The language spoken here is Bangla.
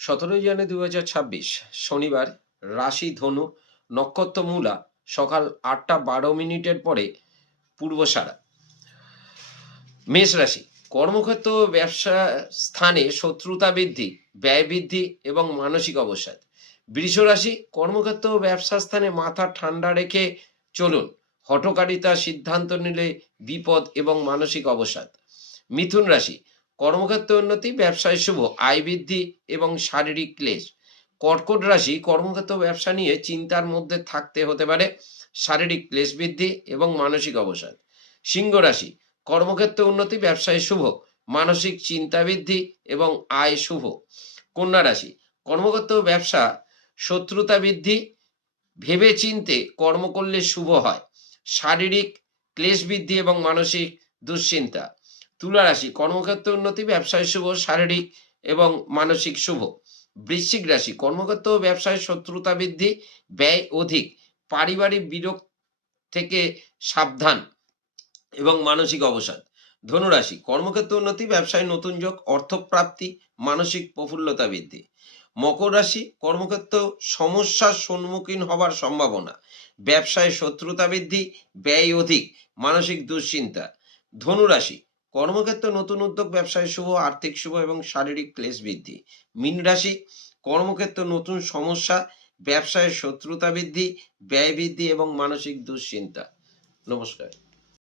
17 জানুয়ারি 2026 শনিবার, রাশি ধনু, নক্ষত্র মূলা, সকাল 8টা 12 মিনিটের পরে পূর্বসারা। মেষ রাশি, কর্মক্ষেত্র ও ব্যবসা স্থানে শত্রুতা বৃদ্ধি, ব্যয় বৃদ্ধি এবং মানসিক অবসাদ। বৃষ রাশি, কর্মক্ষেত্র ও ব্যবসা স্থানে মাথা ঠান্ডা রেখে চলুন, হঠকারিতা সিদ্ধান্ত নিলে বিপদ এবং মানসিক অবসাদ। মিথুন রাশি, কর্মক্ষেত্রে উন্নতি, ব্যবসায় শুভ, আয় বৃদ্ধি এবং শারীরিক ক্লেশ। কর্কট রাশি, কর্মক্ষেত্র ব্যবসা নিয়ে চিন্তার মধ্যে থাকতে হতে পারে, শারীরিক ক্লেশ বৃদ্ধি এবং মানসিক অবসাদ। সিংহ রাশি, কর্মক্ষেত্রে উন্নতি, ব্যবসায় শুভ, মানসিক চিন্তা বৃদ্ধি এবং আয় শুভ। কন্যা রাশি, কর্মক্ষেত্র ব্যবসা শত্রুতা বৃদ্ধি, ভেবে চিনতে কর্ম করলে শুভ হয়, শারীরিক ক্লেশ বৃদ্ধি এবং মানসিক দুশ্চিন্তা। তুলা রাশি, কর্মক্ষেত্রে উন্নতি, ব্যবসায় শুভ, শারীরিক এবং মানসিক শুভ। বৃশ্চিক রাশি, কর্মক্ষেত্র ও ব্যবসায় শত্রুতা বৃদ্ধি, ব্যয় অধিক, পারিবারিক বিরোধ থেকে সাবধান এবং মানসিক অবসাদ। ধনুরাশি, কর্মক্ষেত্রে উন্নতি, ব্যবসায় নতুন যোগ, অর্থপ্রাপ্তি, মানসিক প্রফুল্লতা বৃদ্ধি। মকর রাশি, কর্মক্ষেত্র সমস্যার সম্মুখীন হবার সম্ভাবনা, ব্যবসায় শত্রুতা বৃদ্ধি, ব্যয় অধিক, মানসিক দুশ্চিন্তা। ধনুরাশি, কর্মক্ষেত্রে নতুন উদ্যোগ, ব্যবসায় শুভ, আর্থিক শুভ এবং শারীরিক ক্লেশ বৃদ্ধি। মীন রাশি, কর্মক্ষেত্রে নতুন সমস্যা, ব্যবসায় শত্রুতা বৃদ্ধি, ব্যয় বৃদ্ধি এবং মানসিক দুশ্চিন্তা। নমস্কার।